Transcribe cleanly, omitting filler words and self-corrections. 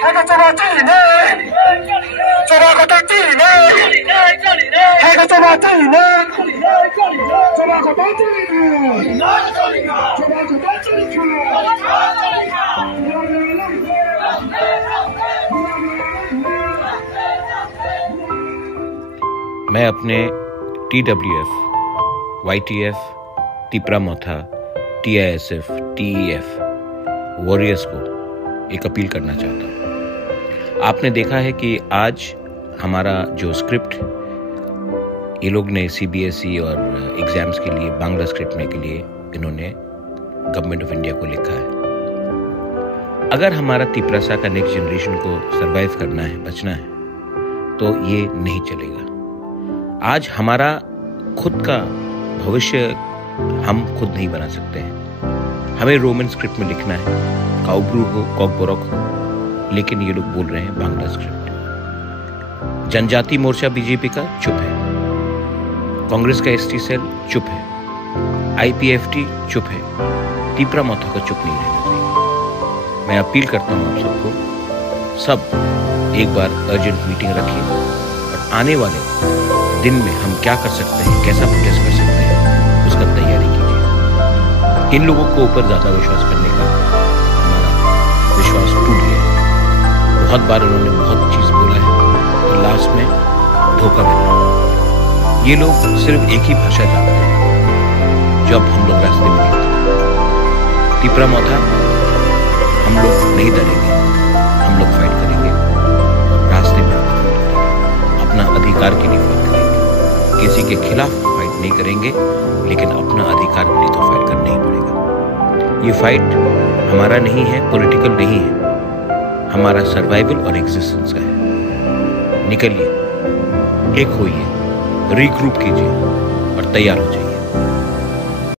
他个做到这里呢，做到个到这里呢，他个做到这里呢，做到个到这里呢，做到个到这里去。मैं अपने TWF, YTF, Tipra मोथा, TISF, TEF warriors को एक अपील करना चाहता हूँ। आपने देखा है कि आज हमारा जो स्क्रिप्ट ये लोग ने CBSE और एग्जाम्स के लिए बांग्ला स्क्रिप्ट में के लिए इन्होंने गवर्नमेंट ऑफ इंडिया को लिखा है। अगर हमारा तिपरासा का नेक्स्ट जनरेशन को सरवाइव करना है, बचना है, तो ये नहीं चलेगा। आज हमारा खुद का भविष्य हम खुद नहीं बना सकते हैं। हमें रोमन स्क्रिप्ट में लिखना है, काउब्रू हो, कॉकबोरक हो, लेकिन ये लोग बोल रहे हैं बांग्ला स्क्रिप्ट। जनजाति मोर्चा बीजेपी का चुप है, कांग्रेस का ST सेल चुप है, IPFT चुप है, तिपरा मोथा को चुप नहीं रहना चाहिए। मैं अपील करता हूँ आप सबको, सब एक बार अर्जेंट मीटिंग रखिए और आने वाले दिन में हम क्या कर सकते हैं, कैसा प्रोटेस्ट कर सकते हैं, उसका तैयारी कीजिए। इन लोगों को ऊपर ज्यादा विश्वास करने का हमारा विश्वास टूट गया। बहुत बार उन्होंने बहुत चीज बोला है और लास्ट में धोखा मिला। ये लोग सिर्फ एक ही भाषा जानते हैं जो अब हम लोग रास्ते में निकलते हैं। तिपरा मोथा हम लोग नहीं डरेंगे, हम लोग फाइट करेंगे, रास्ते में अपना अधिकार के लिए फाइट करेंगे। किसी के खिलाफ फाइट नहीं करेंगे, लेकिन अपना अधिकार के लिए तो फाइट करना ही पड़ेगा। ये फाइट हमारा नहीं है, पॉलिटिकल नहीं है, हमारा सर्वाइवल और एग्जिस्टेंस का है। निकलिए, एक होइए, रीग्रुप कीजिए और तैयार हो जाइए।